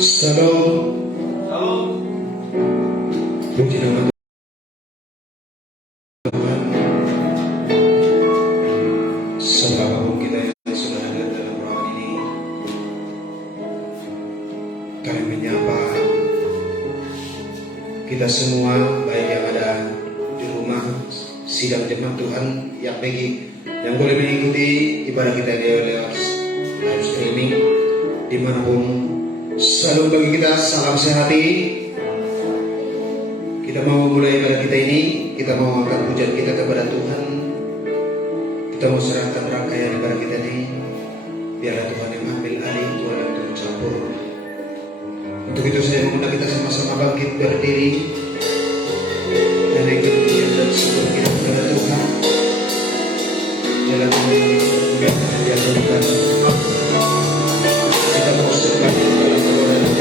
Shalom. Puji nama Tuhan. Siapapun kita yang sudah hadir dalam ruangan ini, kami menyapa kita semua, baik yang ada di rumah sidang jemaat Tuhan, yang boleh mengikuti ibadah kita lewat live streaming dimanapun. Shalom bagi kita, salam sehati. Kita mau mulai ibadah kita ini, kita mau angkat pujian kita kepada Tuhan. Kita mau serahkan rangkaian ibadah kita ini, biarlah Tuhan yang ambil alih, Tuhan yang turut campur. Untuk itu saya mengundang kita sama-sama bangkit berdiri dan ikut pujian dan syukur kita kepada Tuhan. Dalam dia Tuhan, kita mau serahkan dalam kebenaran.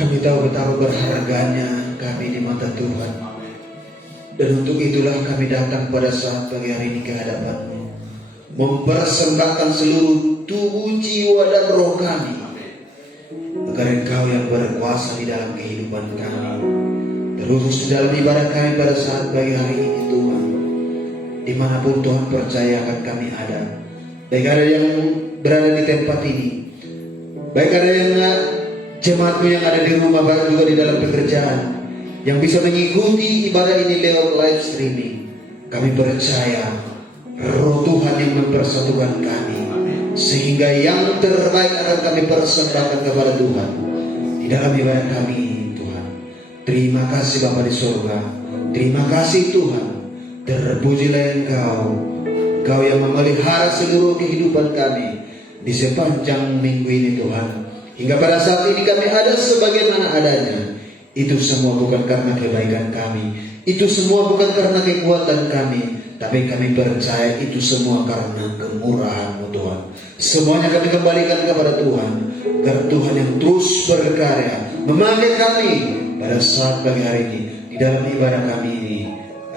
Kami tahu betapa berharganya kami di mata Tuhan. Dan untuk itulah kami datang pada saat pagi hari ini ke hadapan-Mu, mempersembahkan seluruh tubuh, jiwa, dan roh kami, agar Engkau yang berkuasa di dalam kehidupan kami, terus di dalam ibadah kami pada saat pagi hari ini Tuhan. Dimanapun Tuhan percaya akan kami ada, baik ada yang berada di tempat ini, baik ada yang jemaat-Mu yang ada di rumah, baik juga di dalam pekerjaan, yang bisa mengikuti ibadah ini lewat live streaming. Kami percaya Roh Tuhan yang mempersatukan kami, sehingga yang terbaik akan kami persembahkan kepada Tuhan di dalam ibadah kami ini Tuhan. Terima kasih Bapa di surga. Terima kasih Tuhan. Terpujilah Engkau, Engkau yang memelihara seluruh kehidupan kami di sepanjang minggu ini Tuhan. Hingga pada saat ini kami ada sebagaimana adanya. Itu semua bukan karena kebaikan kami, itu semua bukan karena kekuatan kami, tapi kami percaya itu semua karena kemurahan-Mu Tuhan. Semuanya kami kembalikan kepada Tuhan, agar Tuhan yang terus berkarya memanggil kami pada saat pagi hari ini di dalam ibadah kami ini,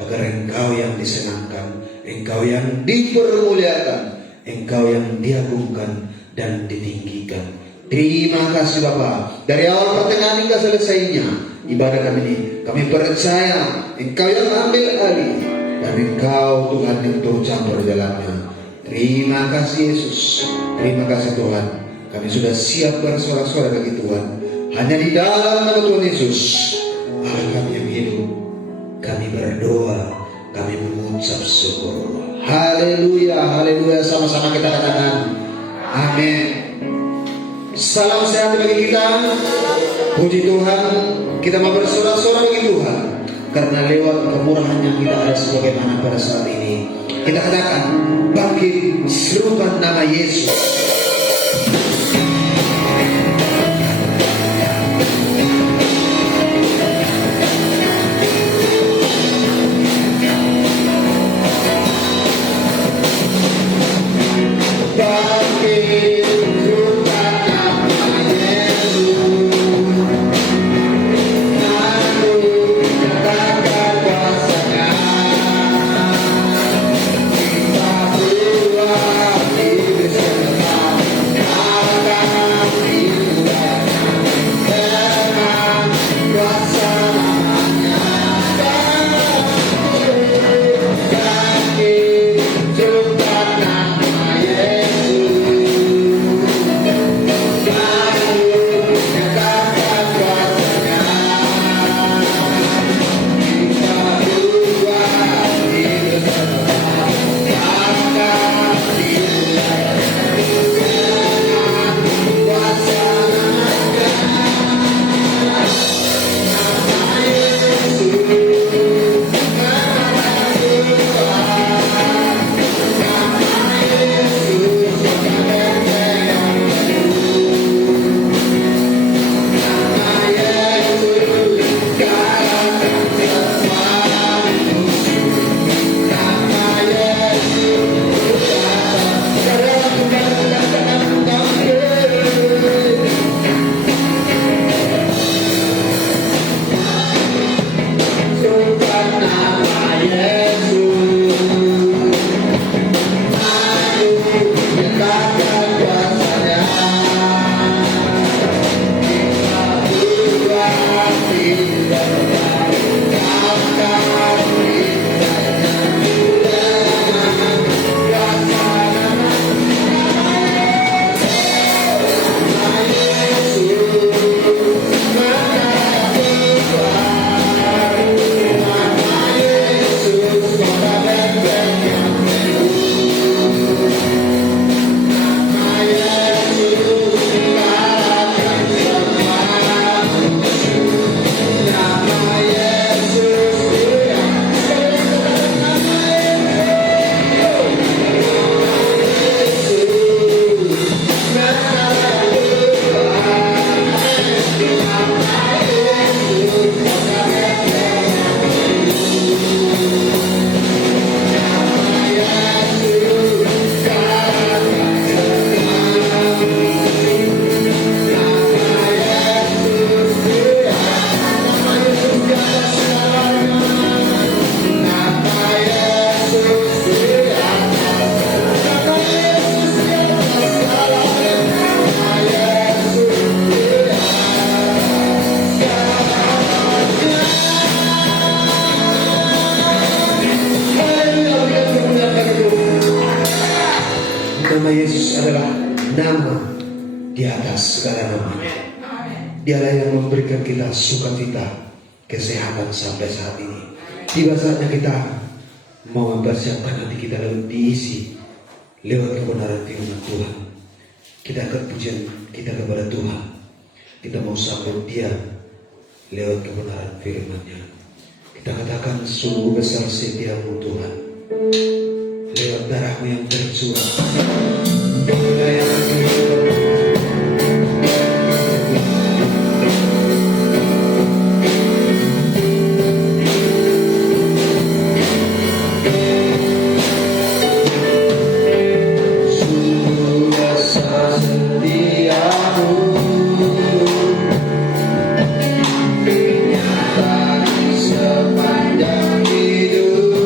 agar Engkau yang disenangkan, Engkau yang dipermuliakan, Engkau yang diagungkan dan ditinggikan. Terima kasih Bapa. Dari awal pertengahan hingga selesainya ibadah kami ini, kami percaya Engkau yang ambil alih, dan Engkau Tuhan yang turut campur di dalamnya. Terima kasih Yesus. Terima kasih Tuhan. Kami sudah siap bersorak-sorai bagi Tuhan. Hanya di dalam nama Tuhan Yesus, Allah kami yang hidup, kami berdoa, kami mengucap syukur. Haleluya, haleluya. Sama-sama kita katakan amin. Salam sehat bagi kita. Puji Tuhan, kita mau bersorak-sorai bagi Tuhan, karena lewat kemurahan yang kita ada sebagaimana pada saat ini. Kita katakan, bangkit, serukan nama Yesus. nama di atas segala nama. Dialah yang memberikan kita sukacita, kesehatan sampai saat ini. Tiba saatnya kita mau mempersiapkan hati kita lalu diisi lewat kebenaran firman Tuhan. Kita angkat pujian kita kepada Tuhan. Kita mau sambut Dia lewat kebenaran firman-Nya. Kita katakan sungguh besar setiamu Tuhan. Lewat darahmu yang tercurah. Sepanjang hidupku,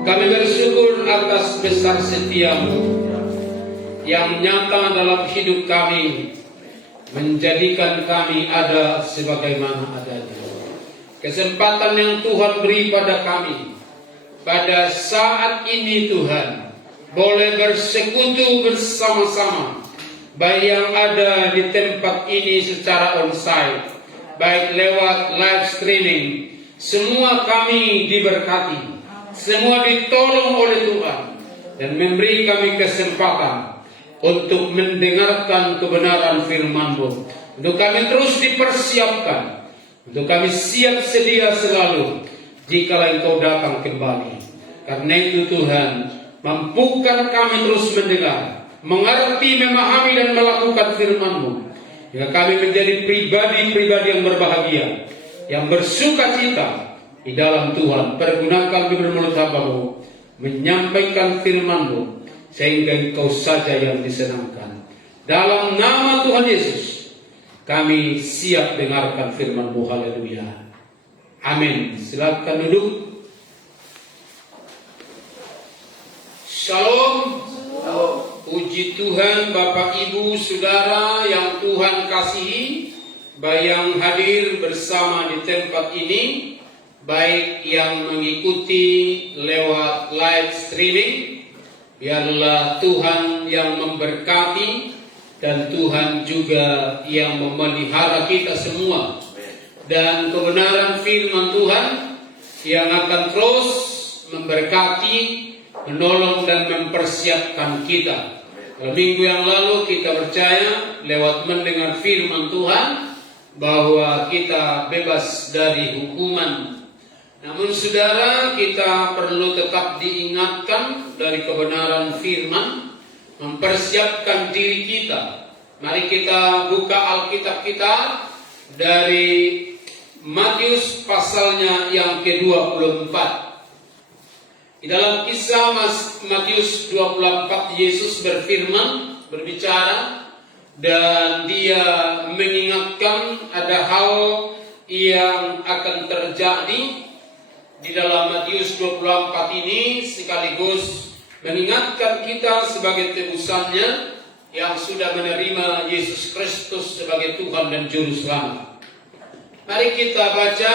Kami bersyukur atas besar setiamu yang nyata dalam hidup kami, menjadikan kami ada sebagaimana adanya. Kesempatan yang Tuhan beri pada kami pada saat ini, Tuhan, boleh bersekutu bersama-sama, baik yang ada di tempat ini secara onsite, baik lewat live streaming. Semua kami diberkati, semua ditolong oleh Tuhan, dan memberi kami kesempatan untuk mendengarkan kebenaran firman-Mu. Untuk kami terus dipersiapkan, untuk kami siap sedia selalu jika Engkau datang kembali. Karena itu Tuhan, mampukan kami terus mendengar, mengerti, memahami dan melakukan firman-Mu, hingga kami menjadi pribadi-pribadi yang berbahagia, yang bersuka cita di dalam Tuhan. Pergunakan bibir mulut hamba-Mu menyampaikan firman-Mu, sehingga Engkau saja yang disenangkan. Dalam nama Tuhan Yesus, kami siap dengarkan firman-Mu. Haleluya. Amin. Silakan duduk. Shalom. Puji Tuhan, Bapak, Ibu, Saudara yang Tuhan kasihi, baik yang hadir bersama di tempat ini, baik yang mengikuti lewat live streaming. Biarlah Tuhan yang memberkati, dan Tuhan juga yang memelihara kita semua, dan kebenaran firman Tuhan yang akan terus memberkati, menolong dan mempersiapkan kita. Minggu yang lalu kita percaya lewat mendengar firman Tuhan bahwa kita bebas dari hukuman. Namun saudara, kita perlu tetap diingatkan dari kebenaran firman, mempersiapkan diri kita. Mari kita buka Alkitab kita dari Matius pasalnya yang ke-24. Di dalam kisah Matius 24, Yesus berbicara, dan dia mengingatkan ada hal yang akan terjadi di dalam Matius 24 ini, sekaligus mengingatkan kita sebagai tebusannya yang sudah menerima Yesus Kristus sebagai Tuhan dan Juru Selamat. Mari kita baca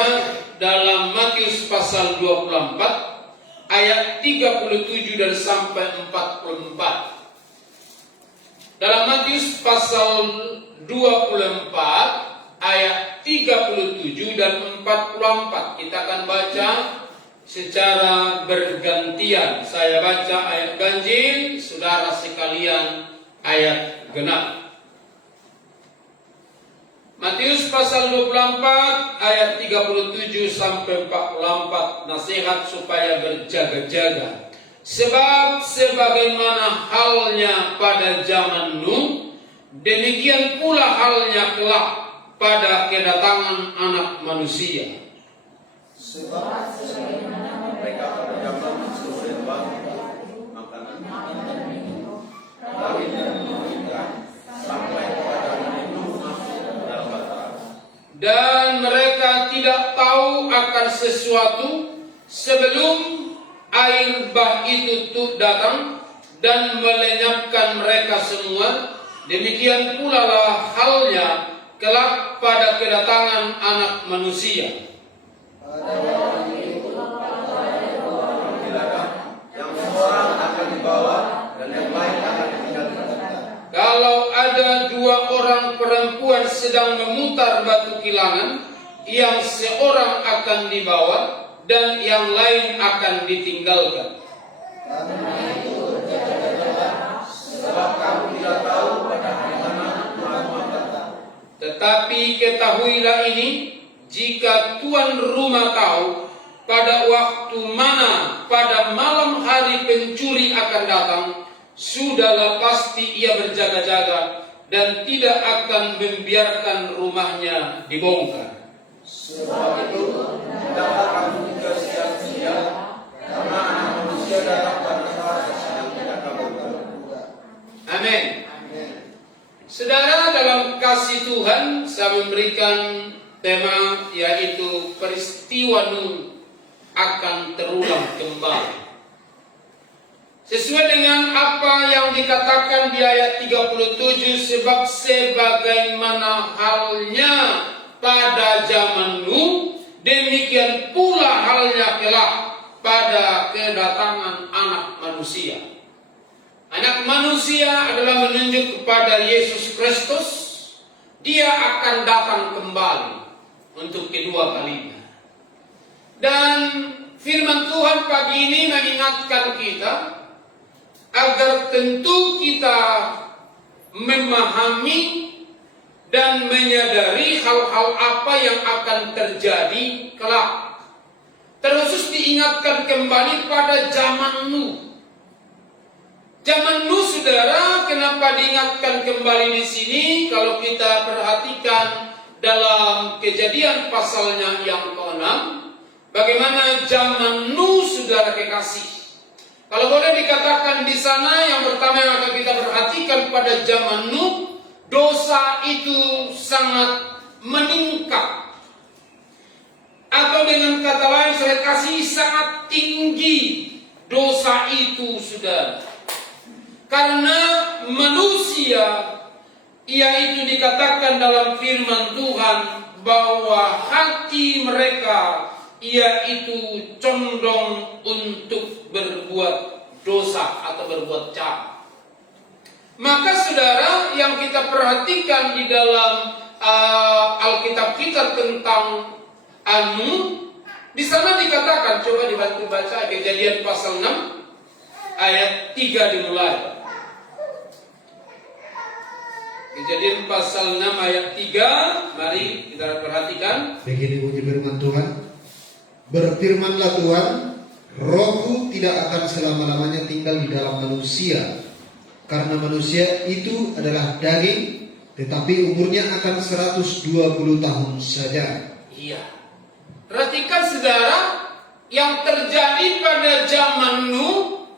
dalam Matius pasal 24 ayat 37 dan sampai 44. Dalam Matius pasal 24 ayat 37 dan 44, kita akan baca secara bergantian. Saya baca ayat ganjil, saudara sekalian ayat genap. Matius pasal 24 ayat 37 sampai 44, nasihat supaya berjaga-jaga. Sebab sebagaimana halnya pada zaman Nuh, demikian pula halnya kelak pada kedatangan Anak Manusia. Sebab sebagaimana mereka pada zaman Nuh makanan dan minum, kawin dan menikah, sampai pada dan mereka tidak tahu akan sesuatu sebelum air bah itu datang dan melenyapkan mereka semua. Demikian pula lah halnya kelak pada kedatangan Anak Manusia. Yang seorang akan dibawa dan yang lain akan ditinggalkan. Kalau ada dua orang perempuan sedang memutar batu kilangan, yang seorang akan dibawa dan yang lain akan ditinggalkan. Karena itu berjaga-jaga, sebab kamu tidak tahu pada hari mana Tuhan datang. Tetapi ketahuilah ini, jika tuan rumah tahu pada waktu mana pada malam hari pencuri akan datang, sudahlah pasti ia berjaga-jaga dan tidak akan membiarkan rumahnya dibongkar. Sebab itu, tidaklah kamu juga sia-sia, karena Anak Manusia datang pada saat yang tidak kamu duga. Amin. Saudara, dalam kasih Tuhan, saya memberikan tema yaitu peristiwa Nuh akan terulang kembali. dikatakan di ayat 37, sebab sebagaimana halnya pada zaman Nuh, demikian pula halnya kelak pada kedatangan anak manusia. Anak manusia adalah menunjuk kepada Yesus Kristus. Dia akan datang kembali untuk kedua kalinya. Dan firman Tuhan pagi ini mengingatkan kita agar tentu kita memahami dan menyadari hal-hal apa yang akan terjadi kelak. Terkhusus diingatkan kembali pada zaman Nuh. Zaman Nuh, saudara, kenapa diingatkan kembali di sini? Kalau kita perhatikan dalam Kejadian pasalnya yang ke-6, bagaimana zaman Nuh, saudara kekasih. Kalau boleh dikatakan di sana, yang pertama yang akan kita perhatikan pada zaman Nuh, dosa itu sangat meningkat. Atau dengan kata lain, saya kasih sangat tinggi dosa itu, saudara. Karena manusia, yaitu dikatakan dalam firman Tuhan bahwa hati mereka yaitu condong untuk berbuat dosa atau berbuat jahat. Maka saudara, yang kita perhatikan di dalam Alkitab kita tentang Nuh, di sana dikatakan, coba dibantu baca Kejadian pasal 6 ayat 3 dimulai. Kejadian pasal 6 ayat 3, mari kita perhatikan. Begini bunyi firman Tuhan. Berfirmanlah Tuhan, Rohku tidak akan selama-lamanya tinggal di dalam manusia, karena manusia itu adalah daging, tetapi umurnya akan 120 tahun saja. Iya. Perhatikan saudara, yang terjadi pada zaman Nuh,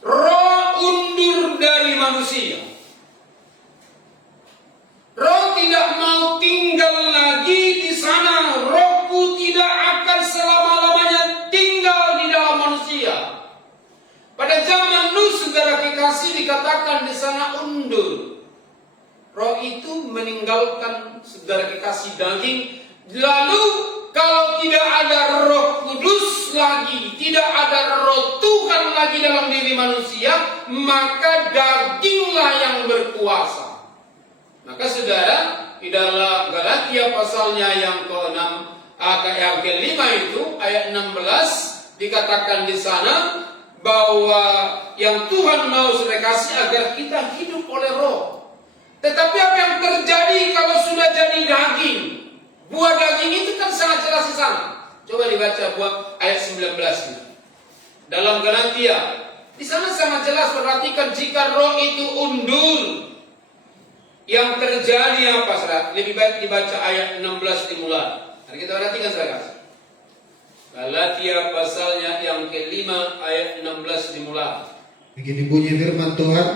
roh undur dari manusia. Roh tidak mau tinggal lagi di sana. Rohku tidak akan selama-lamanya tinggal di dalam manusia. Pada zaman Nuh, saudara kekasih, dikatakan di sana undur. Roh itu meninggalkan saudara kekasih daging. Lalu kalau tidak ada Roh Kudus lagi, tidak ada Roh Tuhan lagi dalam diri manusia, maka daginglah yang berkuasa. Maka saudara, di dalam Galatia pasalnya yang ke-6, yang ke-5 itu ayat 16 dikatakan di sana bahwa yang Tuhan mau saudara kasih agar kita hidup oleh Roh. Tetapi apa yang terjadi kalau sudah jadi daging? Buah daging itu kan sangat jelas di sana. Coba dibaca buah ayat 19 ini. Dalam Galatia, di sana sangat jelas, perhatikan, jika roh itu undur, yang terjadi apa, saudara? Lebih baik dibaca ayat 16 dimulai. Mari kita perhatikan, saudara. Galatia pasalnya yang ke-5 ayat 16 dimulai. Begini bunyi firman Tuhan,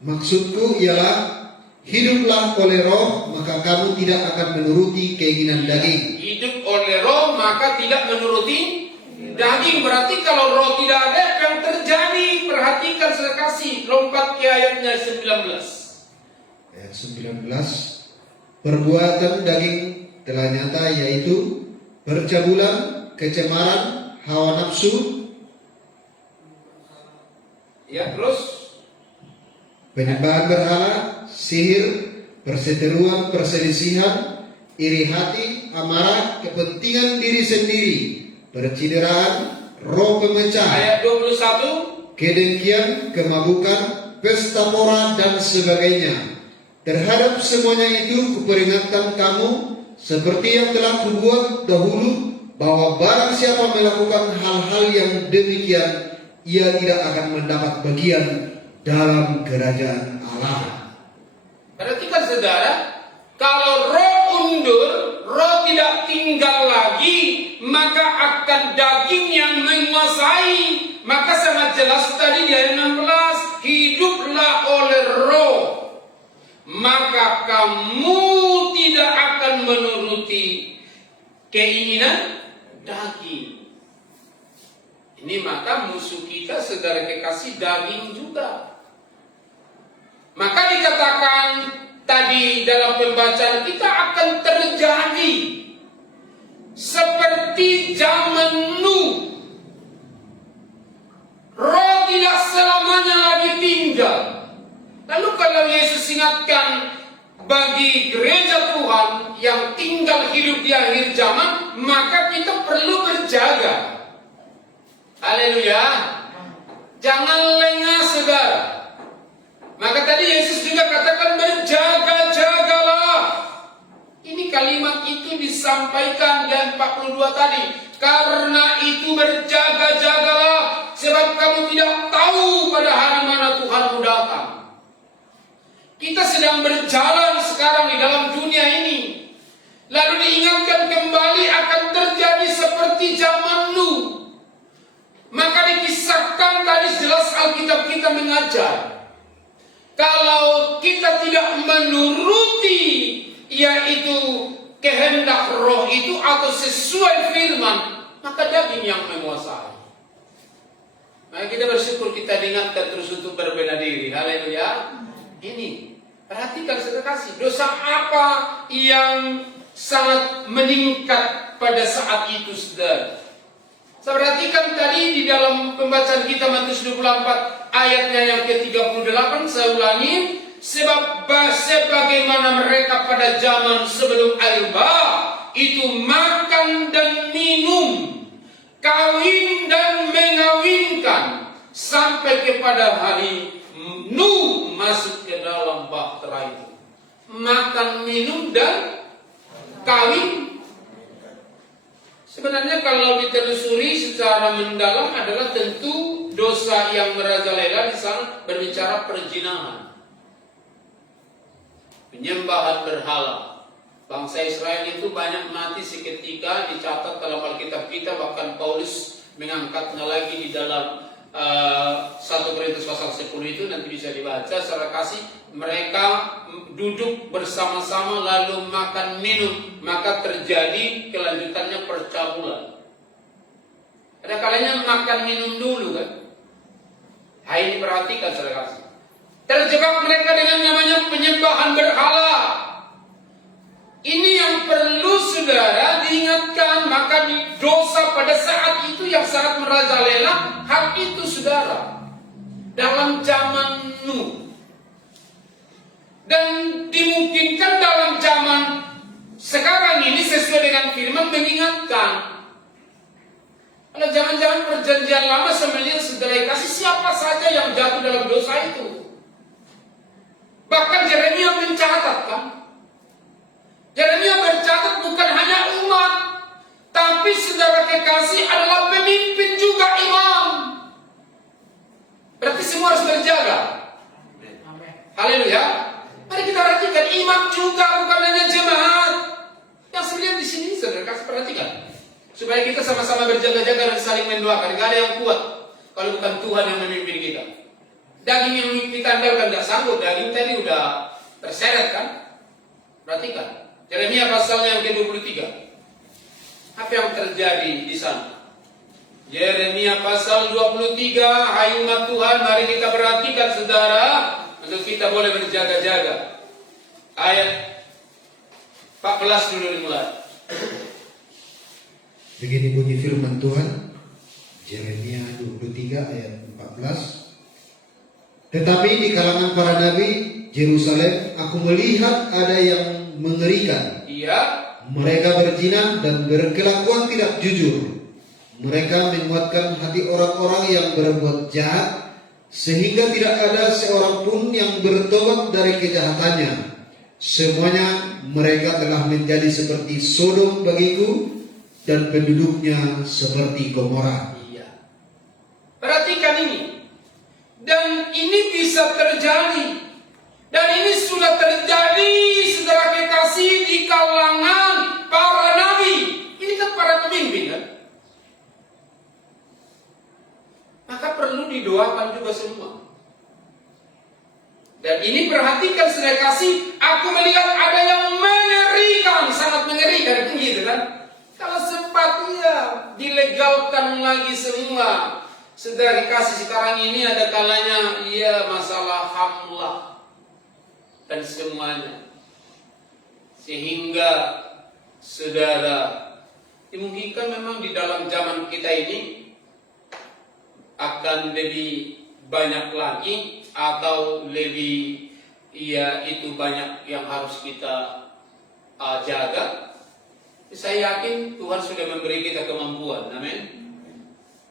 maksudku ialah hiduplah oleh roh, maka kamu tidak akan menuruti keinginan daging. Hidup oleh roh, maka tidak menuruti daging. Berarti kalau roh tidak ada, apa yang terjadi? Perhatikan, saya kasih lompat ke ayatnya 19. Ayat 19, perbuatan daging telah nyata, yaitu percabulan, kecemaran, hawa nafsu, ya, terus penyembahan berhala, sihir, perseteruan, perselisihan, iri hati, amarah, kepentingan diri sendiri, percideraan, roh pemecah, ayat 21, kedengkian, kemabukan, pesta pora, dan sebagainya. Terhadap semuanya itu kuperingatkan kamu, seperti yang telah kubuat dahulu, bahwa barang siapa melakukan hal-hal yang demikian, ia tidak akan mendapat bagian dalam kerajaan Allah. perhatikan saudara, kalau roh undur, roh tidak tinggal lagi, maka akan daging yang menguasai. Maka sangat jelas tadi di ayat 16, hiduplah oleh roh, maka kamu tidak akan menuruti keinginan daging. Ini maka musuh kita, saudara kekasih, daging juga. Maka dikatakan tadi dalam pembacaan kita akan terjadi seperti zaman Nuh. Roh tidak selamanya lagi tinggal. Lalu kalau Yesus ingatkan bagi gereja Tuhan yang tinggal hidup di akhir zaman, maka kita perlu berjaga. Haleluya. Jangan lengah, saudara. Maka tadi Yesus juga katakan berjaga-jagalah. Ini kalimat itu disampaikan di 42 tadi. Karena itu berjaga-jagalah, sebab kamu tidak tahu pada hari mana Tuhanmu datang. Kita sedang berjalan sekarang di dalam dunia ini. Lalu diingatkan kembali akan terjadi seperti zaman Nuh. Maka dikisahkan tadi jelas Alkitab kita mengajar. Kalau kita tidak menuruti yaitu kehendak roh itu atau sesuai firman, maka daging yang menguasai. Maka kita bersyukur kita diingatkan terus untuk berbela diri. Haleluya. Ini perhatikan saudara kasih, dosa apa yang sangat meningkat pada saat itu, saudara? Saya perhatikan tadi di dalam pembacaan kita Matius 24 ayatnya yang ke-38, saya ulangi. Sebab sebagaimana mereka pada zaman sebelum air bah itu makan dan minum, kawin dan mengawinkan, sampai kepada hari Nuh masuk ke dalam bahtera itu. Makan, minum dan kawin. Sebenarnya kalau ditelusuri secara mendalam adalah tentu dosa yang merajalela di sana berbicara perzinahan. Penyembahan berhala. Bangsa Israel itu banyak mati seketika, dicatat dalam Alkitab kita, bahkan Paulus mengangkatnya lagi di dalam 1 Korintus pasal 10 itu, nanti bisa dibaca secara kasih. Mereka duduk bersama-sama lalu makan minum, maka terjadi kelanjutannya percabulan. Ada kalanya makan minum dulu kan. Hai, perhatikan secara kasih. Terjebak mereka dengan namanya penyembahan berhala. Ini yang perlu saudara diingatkan. Maka di dosa pada saat itu yang sangat merajalela, hal itu saudara, dalam zaman Nuh. Dan dimungkinkan dalam zaman sekarang ini sesuai dengan firman mengingatkan. Pada zaman-zaman perjanjian lama sebenarnya saudara kasih, siapa saja yang jatuh dalam dosa itu. Bahkan Yeremia mencatat kan. Yeremia bercatat bukan hanya umat, tapi saudara kekasih adalah pemimpin juga imam. Berarti semua harus berjaga. Haleluya. Mari kita perhatikan, imam juga bukan hanya jemaat. Yang sebenarnya di sini saudara kasih perhatikan, supaya kita sama-sama berjaga-jaga dan saling mendoakan. Gak ada yang kuat kalau bukan Tuhan yang memimpin kita. Daging yang kita andalkan gak sanggup, daging tadi udah terseret kan. Perhatikan Yeremia pasal yang ke-23. Apa yang terjadi di sana? Yeremia pasal 23. Hai umat Tuhan, mari kita perhatikan saudara, untuk kita boleh berjaga-jaga. Ayat 14 dulu dimulai. Begini bunyi firman Tuhan, Yeremia 23 ayat 14. Tetapi di kalangan para nabi Yerusalem aku melihat ada yang mengerikan. Iya. Mereka berzina dan berkelakuan tidak jujur. Mereka menguatkan hati orang-orang yang berbuat jahat, sehingga tidak ada seorang pun yang bertobat dari kejahatannya. Semuanya mereka telah menjadi seperti Sodom bagiku, dan penduduknya seperti Gomora. Iya. Perhatikan ini. Dan ini bisa terjadi. Dan ini sudah terjadi, saudara kekasih, di kalangan para nabi. Ini kan para pemimpin kan. Maka perlu didoakan juga semua. Dan ini perhatikan saudara kasih, aku melihat ada yang mengerikan, sangat mengerikan, gitu kan. Kalau sempat ya dilegalkan lagi semua. Saudara kasih, sekarang ini ada kalanya ya masalah hamlah. dan semuanya. Sehingga saudara, dimungkinkan memang di dalam zaman kita ini akan lebih banyak lagi atau lebih itu banyak yang harus kita jaga. Saya yakin Tuhan sudah memberi kita kemampuan, amin.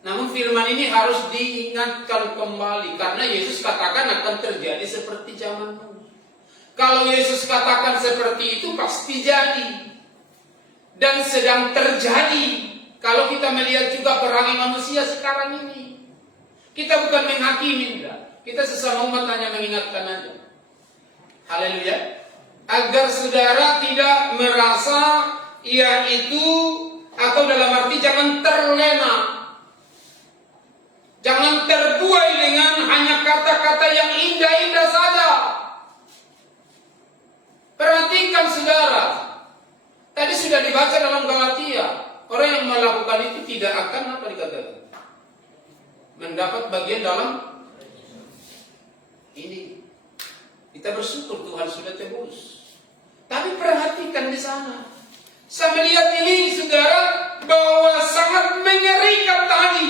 Namun firman ini harus diingatkan kembali, karena Yesus katakan akan terjadi seperti zaman Nuh. Kalau Yesus katakan seperti itu pasti jadi, dan sedang terjadi. Kalau kita melihat juga perangi manusia sekarang ini, kita bukan menghakimi, kita sesama umat hanya mengingatkan aja. Haleluya. Agar saudara tidak merasa itu, atau dalam arti jangan terlena, jangan terbuai dengan hanya kata-kata yang indah-indah saja. Perhatikan saudara, tadi sudah dibaca dalam Galatia, orang yang melakukan itu tidak akan dikatakan? Mendapat bagian dalam ini. Kita bersyukur Tuhan sudah tebus. Tapi perhatikan di sana. Saya melihat ini saudara, bahwa sangat mengerikan tadi.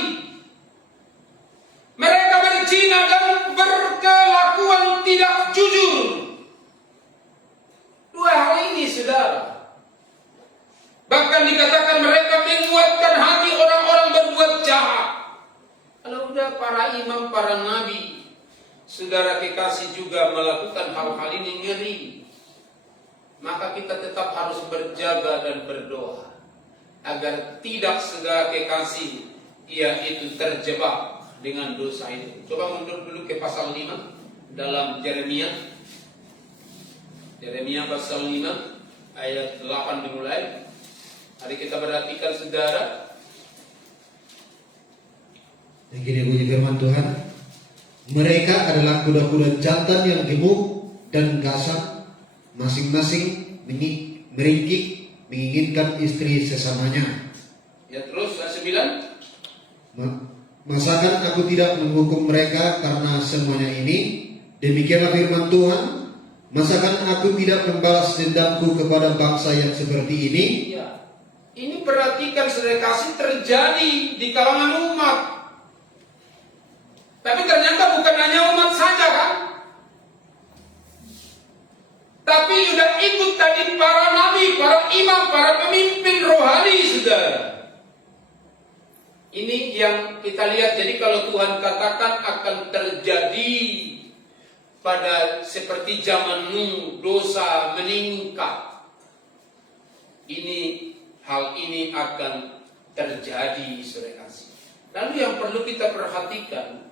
Mereka berzina dan berkelakuan tidak jujur. Dua hal ini saudara. Bahkan dikatakan mereka menguatkan hati orang-orang berbuat jahat. Kalau udah para imam, para nabi, saudara kekasih juga melakukan hal-hal ini ngeri, maka kita tetap harus berjaga dan berdoa agar tidak saudara kekasih itu terjebak dengan dosa itu. Coba mundur dulu ke pasal 5 dalam Yeremia. Yeremia pasal 5 ayat 8 dimulai. Mari kita perhatikan saudara. Dan gini bunyi firman Tuhan, mereka adalah kuda-kuda jantan yang gemuk dan gasat, masing-masing meringkik menginginkan istri sesamanya. Ya terus ayat 9. Masakan aku tidak menghukum mereka karena semuanya ini? Demikianlah firman Tuhan. Masakan aku tidak membalas dendamku kepada bangsa yang seperti ini? Ya. Ini perhatikan saudara kasih terjadi di kalangan umat. Tapi ternyata bukan hanya umat saja kan? Tapi sudah ikut tadi para nabi, para imam, para pemimpin rohani saudara. Ini yang kita lihat. Jadi kalau Tuhan katakan akan terjadi pada seperti zaman Nuh, dosa meningkat. Hal ini akan terjadi saudara kasih. Lalu yang perlu kita perhatikan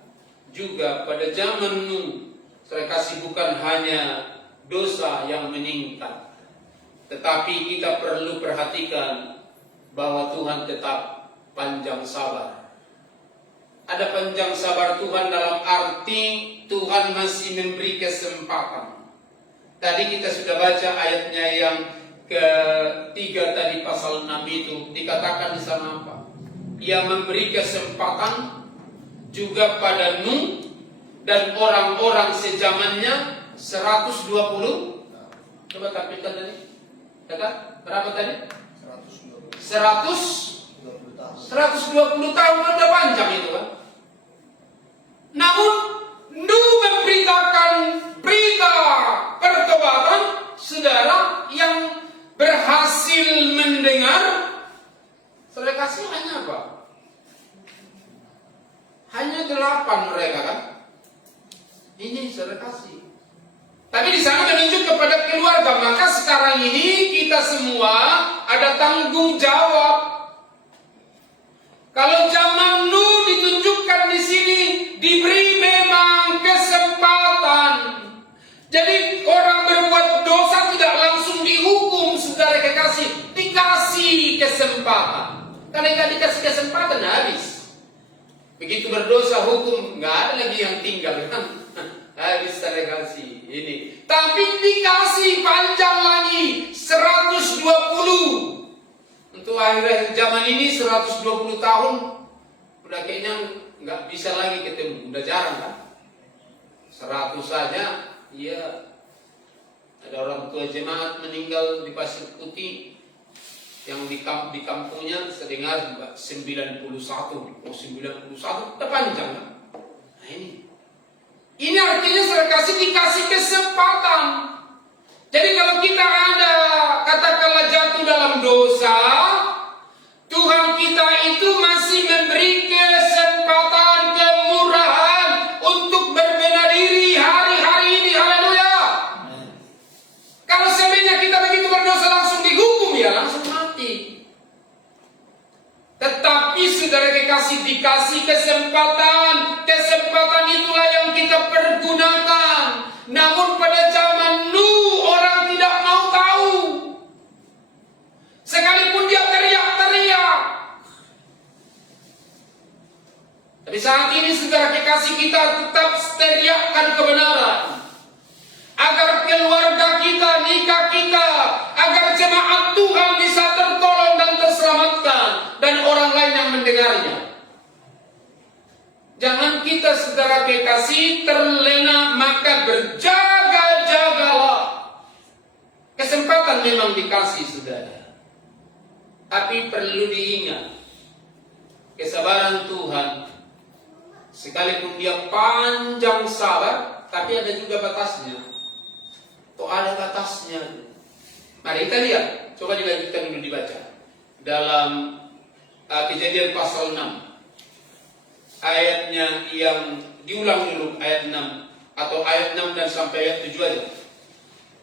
juga pada zaman Nuh, saudara kasih, bukan hanya dosa yang meningkat, tetapi kita perlu perhatikan bahwa Tuhan tetap panjang sabar. Ada panjang sabar Tuhan dalam arti Tuhan masih memberi kesempatan. Tadi kita sudah baca ayatnya yang ketiga tadi pasal 6 itu dikatakan di sana apa? Ia memberi kesempatan juga pada Nuh dan orang-orang sezamannya 120. Coba tampilkan tadi. Kata berapa tadi? 120 tahun udah panjang itu kan. Namun Nuh memberitakan berita pertobatan saudara yang berhasil mendengar. Saudara kasih hanya apa? Hanya 8 mereka kan. Ini saudara kasih. Tapi di sana menunjuk kepada keluarga. Maka sekarang ini kita semua ada tanggung jawab. Kalau zaman Nuh ditunjukkan di sini, diberi memang kesempatan. Jadi orang berbuat dosa tidak langsung dihukum, saudara kekasih, dikasih kesempatan. Karena tidak dikasih kesempatan habis. Begitu berdosa hukum, nggak ada lagi yang tinggal kan? Habis saudara kasih ini. Tapi dikasih panjang lagi 120. Untuk akhir zaman ini 120 tahun udah kayaknya nggak bisa lagi ketemu, udah jarang kan? 100 saja, ya Ada orang tua jemaat meninggal di Pasir Putih yang di kampungnya saya dengar 91. Oh 91 udah panjang kan? Nah ini artinya saudara dikasih kesempatan. Jadi kalau kita ada katakanlah jatuh dalam dosa, Tuhan kita itu masih memberi kesempatan, kemurahan untuk berbenah diri hari-hari ini. Haleluya. Kalau sebenarnya kita begitu berdosa langsung dihukum, ya langsung mati. Tetapi saudara dikasih kesempatan. Kesempatan itulah yang kita pergunakan. Namun pada zaman Nuh orang tidak mau tahu. Sekalipun dia teriak-teriak. Tapi saat ini saudara kekasih kita tetap teriakkan kebenaran. Agar keluarga kita, nikah kita, agar jemaat Tuhan bisa tertolong dan terselamatkan. Dan orang lain yang mendengarnya. Jangan kita saudara kekasih terlena, maka berjaga-jagalah. Kesempatan memang dikasih saudara. Tapi perlu diingat, kesabaran Tuhan, sekalipun dia panjang sabar, tapi ada juga batasnya. Tuh ada batasnya. Mari kita lihat, coba dilanjutkan dulu dibaca. Dalam Kejadian pasal 6. Ayatnya yang diulang dulu, ayat 6. Atau ayat 6 dan sampai ayat 7 aja.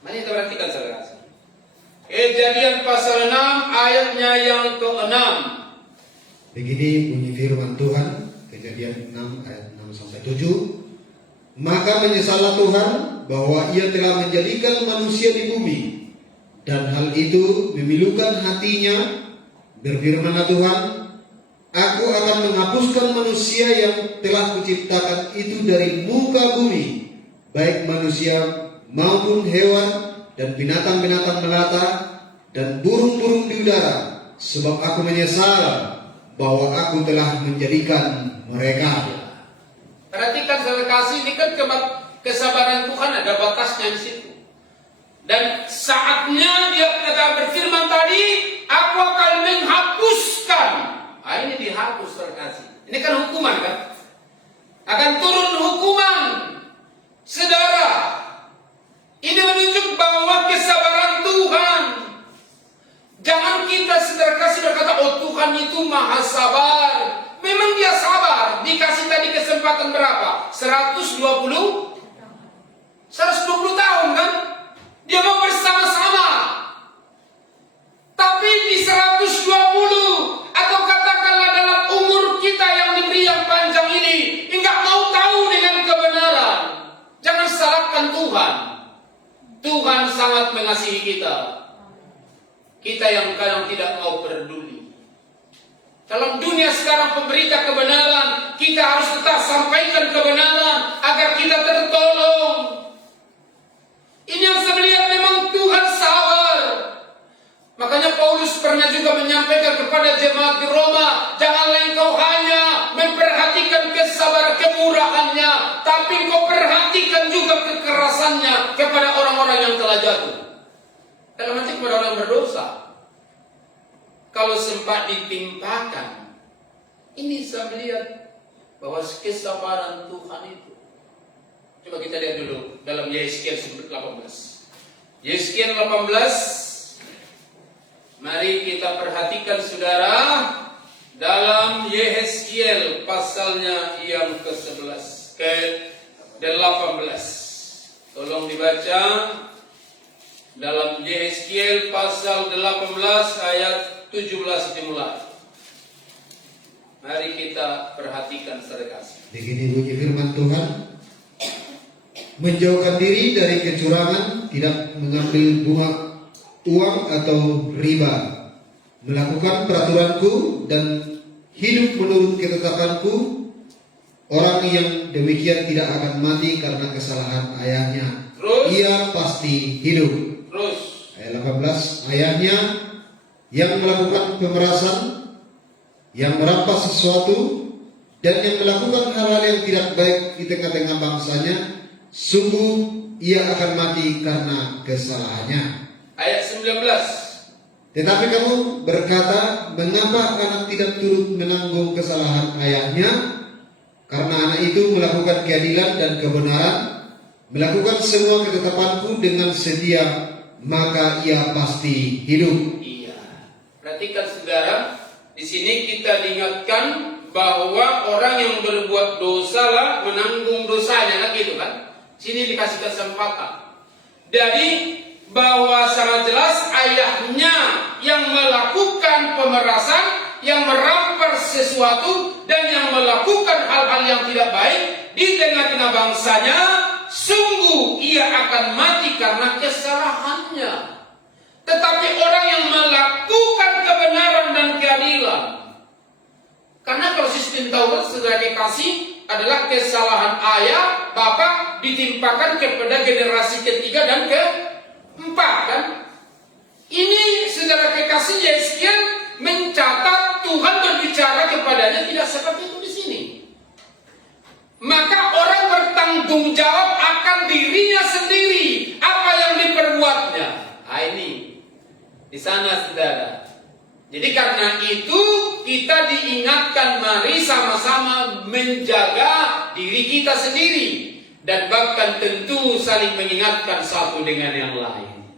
Mari kita perhatikan saudara. Kejadian pasal 6 ayatnya yang ke-6. Begini bunyi firman Tuhan, Kejadian 6 ayat 6 sampai 7. Maka menyesallah Tuhan bahwa ia telah menjadikan manusia di bumi, dan hal itu memilukan hatinya. Berfirmanlah Tuhan, Aku akan menghapuskan manusia yang telah kuciptakan itu dari muka bumi, baik manusia maupun hewan dan binatang-binatang melata dan burung-burung di udara, sebab aku menyesal bahwa aku telah menjadikan mereka. Perhatikan saudara kasih, ini kan kesabaran Tuhan ada batasnya di situ. Dan saatnya dia kata berfirman tadi, aku akan menghapuskan. Ini dihapus saudara kasih. Ini kan hukuman kan? Akan turun hukuman. Saudara, ini menunjuk bahwa kesabaran Tuhan. Jangan kita saudara kasih berkata, oh Tuhan itu maha sabar. Memang dia sabar. Dikasih tadi kesempatan berapa? 120 tahun kan? Dia mau bersama-sama. Tapi di 120 atau katakanlah dalam umur kita yang diberi yang panjang ini, enggak mau tahu dengan kebenaran. Jangan salahkan Tuhan. Tuhan sangat mengasihi kita. Kita yang kadang tidak mau peduli. Dalam dunia sekarang pemberita kebenaran, kita harus tetap sampaikan kebenaran agar kita tertolong. Ini yang saya lihat memang Tuhan sabar. Makanya Paulus pernah juga menyampaikan kepada jemaat di Roma, janganlah engkau hanya memperhatikan kesabaran kemurahannya, tapi engkau perhatikan juga kekerasannya kepada orang-orang yang telah jatuh. Dalam arti kepada orang yang berdosa. Kalau sempat ditimpakan, ini saya melihat bahwa kesabaran Tuhan itu. Coba kita lihat dulu dalam Yesaya 18. Yesaya 18. Mari kita perhatikan saudara dalam Yesaya pasalnya yang ke-11 ke-18. Tolong dibaca dalam Yesaya pasal 18 ayat 17 dimulai. Mari kita perhatikan secara kasih. Begini bunyi firman Tuhan, menjauhkan diri dari kecurangan, tidak mengambil bunga uang atau riba, melakukan peraturanku dan hidup menurut ketetapanku. Orang yang demikian tidak akan mati karena kesalahan ayahnya. Terus? Ia pasti hidup. Terus Ayat 18, ayahnya yang melakukan pemerasan, yang merampas sesuatu, dan yang melakukan hal-hal yang tidak baik di tengah-tengah bangsanya, sungguh ia akan mati karena kesalahannya. Ayat 19. Tetapi kamu berkata, mengapa anak tidak turut menanggung kesalahan ayahnya? Karena anak itu melakukan keadilan dan kebenaran, melakukan semua ketetapanku dengan setia, maka ia pasti hidup. Iya. Perhatikan saudara, di sini kita diingatkan bahwa orang yang berbuat dosa lah menanggung dosanya, kan gitu kan? Sini dikasih kesempatan. Jadi bahwa sangat jelas ayahnya yang melakukan pemerasan, yang merampas sesuatu dan yang melakukan hal-hal yang tidak baik di tengah-tengah bangsanya, sungguh ia akan mati karena kesalahannya. Tetapi orang yang melakukan kebenaran dan keadilan, karena kalau sistem Taurat sudah dikasih adalah kesalahan ayah, bapak ditimpakan kepada generasi ketiga dan keempat, kan? Ini saudara kekasih Yeskiel mencatat Tuhan berbicara kepadanya tidak seperti itu di sini. Maka orang bertanggung jawab akan dirinya sendiri apa yang diperbuatnya. Nah, ini di sana saudara. Jadi karena itu kita diingatkan mari sama-sama menjaga diri kita sendiri dan bahkan tentu saling mengingatkan satu dengan yang lain.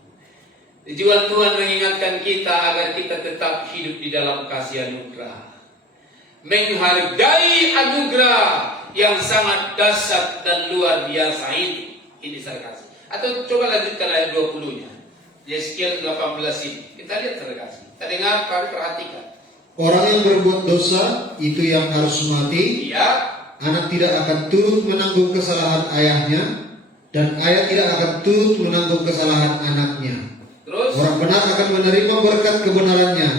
Tujuan Tuhan mengingatkan kita agar kita tetap hidup di dalam kasih anugerah, menghargai anugerah yang sangat dahsyat dan luar biasa itu. Ini saya kasih. Atau coba lanjutkan ayat 20-nya. Yeskiel 18 ini. Kita lihat saya kasih. Kita dengar, perhatikan. Orang yang berbuat dosa itu yang harus mati. Iya. Anak tidak akan turut menanggung kesalahan ayahnya, dan ayah tidak akan turut menanggung kesalahan anaknya. Terus Orang benar akan menerima berkat kebenarannya.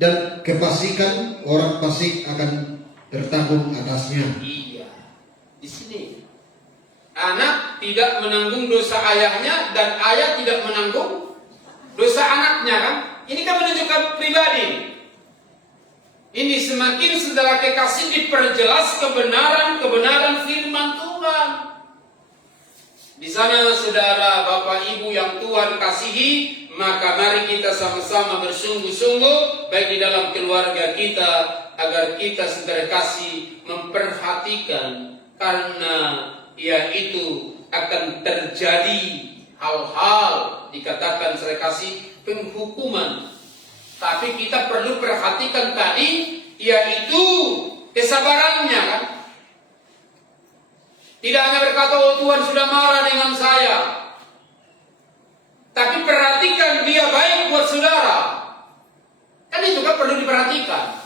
Dan kefasikan orang fasik akan tertanggung atasnya. iya. Di sini anak tidak menanggung dosa ayahnya dan ayah tidak menanggung dosa anaknya, kan? Ini kan menunjukkan pribadi. Ini semakin saudara kekasih diperjelas kebenaran firman Tuhan. Di sana saudara, Bapak Ibu yang Tuhan kasihi, maka mari kita sama-sama bersungguh-sungguh baik di dalam keluarga kita agar kita saudara kasih memperhatikan, karena yaitu akan terjadi hal-hal dikatakan saudara kasih penghukuman. Tapi kita perlu perhatikan tadi, yaitu kesabarannya, kan? Tidak hanya berkata, oh Tuhan sudah marah dengan saya, tapi perhatikan dia baik buat saudara. Kan itu kan perlu diperhatikan.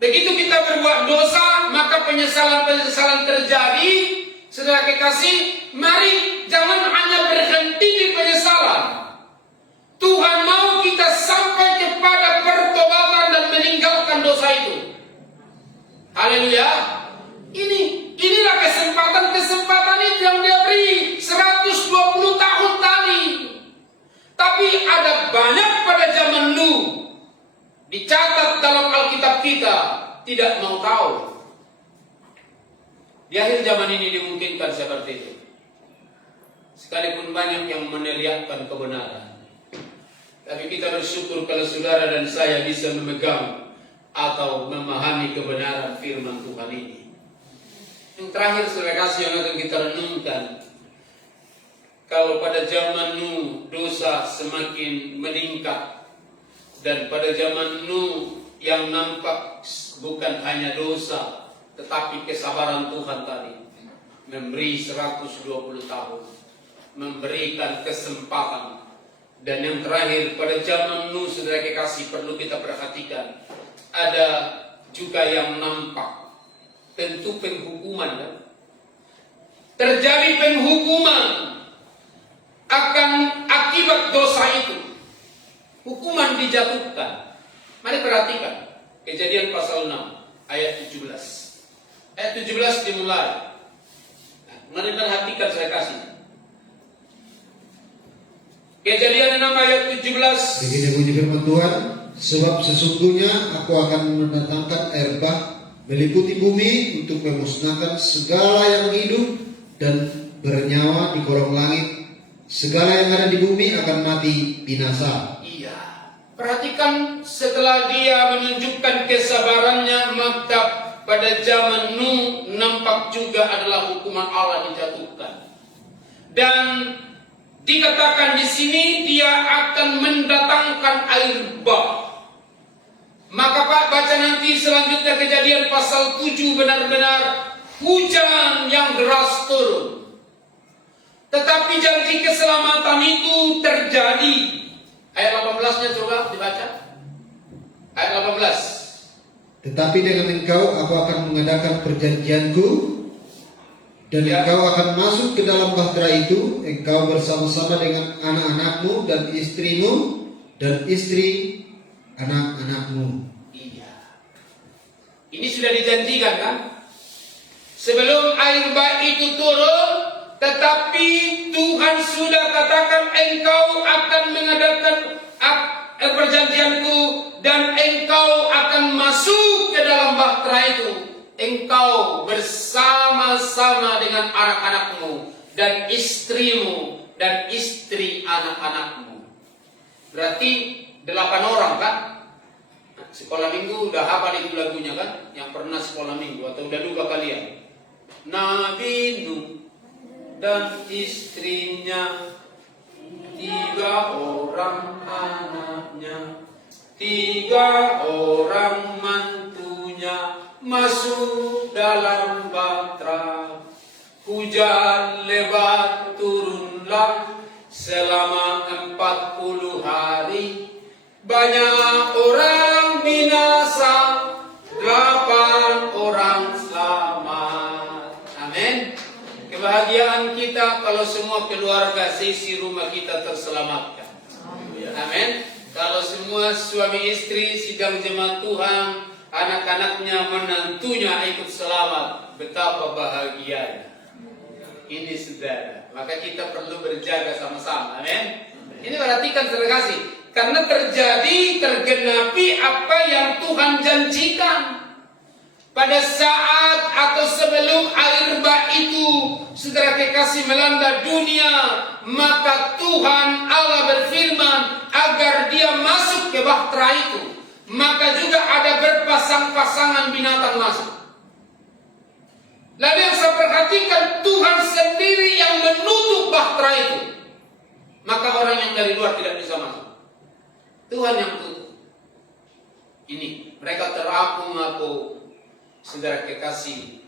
Begitu kita berbuat dosa, maka penyesalan-penyesalan terjadi. Saudara kekasih, mari jangan hanya berhenti di penyesalan. Tuhan mau kita sampai kepada pertobatan dan meninggalkan dosa itu. Haleluya. Inilah kesempatan itu yang dia beri 120 tahun tadi. Tapi ada banyak pada zaman Nuh, dicatat dalam Alkitab kita, tidak mau tahu. Di akhir zaman ini dimungkinkan seperti itu. Sekalipun banyak yang meneriakkan kebenaran, tapi kita bersyukur kalau saudara dan saya bisa memegang atau memahami kebenaran firman Tuhan ini. Yang terakhir saudara kasih yang akan kita renungkan, kalau pada zaman Nuh dosa semakin meningkat, dan pada zaman Nuh yang nampak bukan hanya dosa tetapi kesabaran Tuhan tadi, memberi 120 tahun, memberikan kesempatan. Dan yang terakhir pada zaman Nuh saudara kekasih perlu kita perhatikan, ada juga yang nampak, tentu penghukuman, kan? Terjadi penghukuman akan akibat dosa itu. Hukuman dijatuhkan. Mari perhatikan Kejadian pasal 6 ayat 17. Ayat 17 dimulai. Nah, mari perhatikan saya kasih. Kejadian 6 ayat 17. Begini bunyi firman Tuhan, sebab sesungguhnya aku akan mendatangkan air bah meliputi bumi untuk memusnahkan segala yang hidup dan bernyawa di kolong langit. Segala yang ada di bumi akan mati binasa. Iya. Perhatikan setelah dia menunjukkan kesabarannya, maka pada zaman Nuh nampak juga adalah hukuman Allah dijatuhkan. Dan dikatakan di sini dia akan mendatangkan air bah. Maka Pak baca nanti selanjutnya Kejadian pasal 7 benar-benar hujan yang deras turun. Tetapi janji keselamatan itu terjadi. Ayat 18-nya coba dibaca. Ayat 18. Tetapi dengan engkau aku akan mengadakan perjanjianku, dan engkau akan masuk ke dalam bahtera itu, engkau bersama-sama dengan anak-anakmu dan istrimu dan istri anak-anakmu. Iya. Ini sudah dijanjikan kan? Sebelum air bah itu turun, tetapi Tuhan sudah katakan engkau akan mengadakan perjanjianku dan engkau akan masuk ke dalam bahtera itu. Engkau bersama-sama dengan anak-anakmu dan istrimu dan istri anak-anakmu. Berarti 8 orang kan? Sekolah minggu udah hafal itu lagunya kan? Yang pernah sekolah minggu atau udah lupa kalian? Nabi Nuh dan istrinya, 3 orang anaknya, 3 orang mantunya masuk dalam bahtera. Hujan lebat turunlah selama 40 hari. Banyak orang binasa, 8 orang selamat. Amin. Kebahagiaan kita kalau semua keluarga seisi rumah kita terselamatkan. Amin. Kalau semua suami istri sidang jemaat Tuhan, anak-anaknya, menantunya ikut selamat, betapa bahagianya. Ini saudara. Maka kita perlu berjaga sama-sama. Amin. Ini perhatikan saudara kasih. Karena tergenapi apa yang Tuhan janjikan. Pada saat atau sebelum air bah itu saudara kekasih melanda dunia, maka Tuhan Allah berfirman agar dia masuk ke bahtera itu. Maka juga ada berpasang-pasangan binatang masuk. Lalu yang saya perhatikan, Tuhan sendiri yang menutup bahtera itu. Maka orang yang dari luar tidak bisa masuk. Tuhan yang tutup. Ini mereka terapung-apung. Saudara kekasih,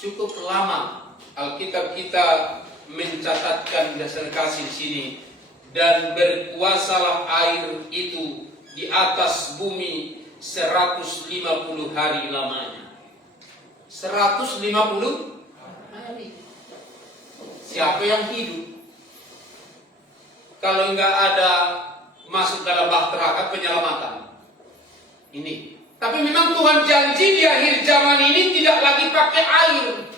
cukup lama Alkitab kita mencatatkan dasar kasih di sini, dan berkuasalah air itu di atas bumi 150 hari lamanya. 150 hari. Siapa yang hidup? Kalau enggak ada masuk dalam bahtera kan penyelamatan. Ini. Tapi memang Tuhan janji di akhir zaman ini tidak lagi pakai air.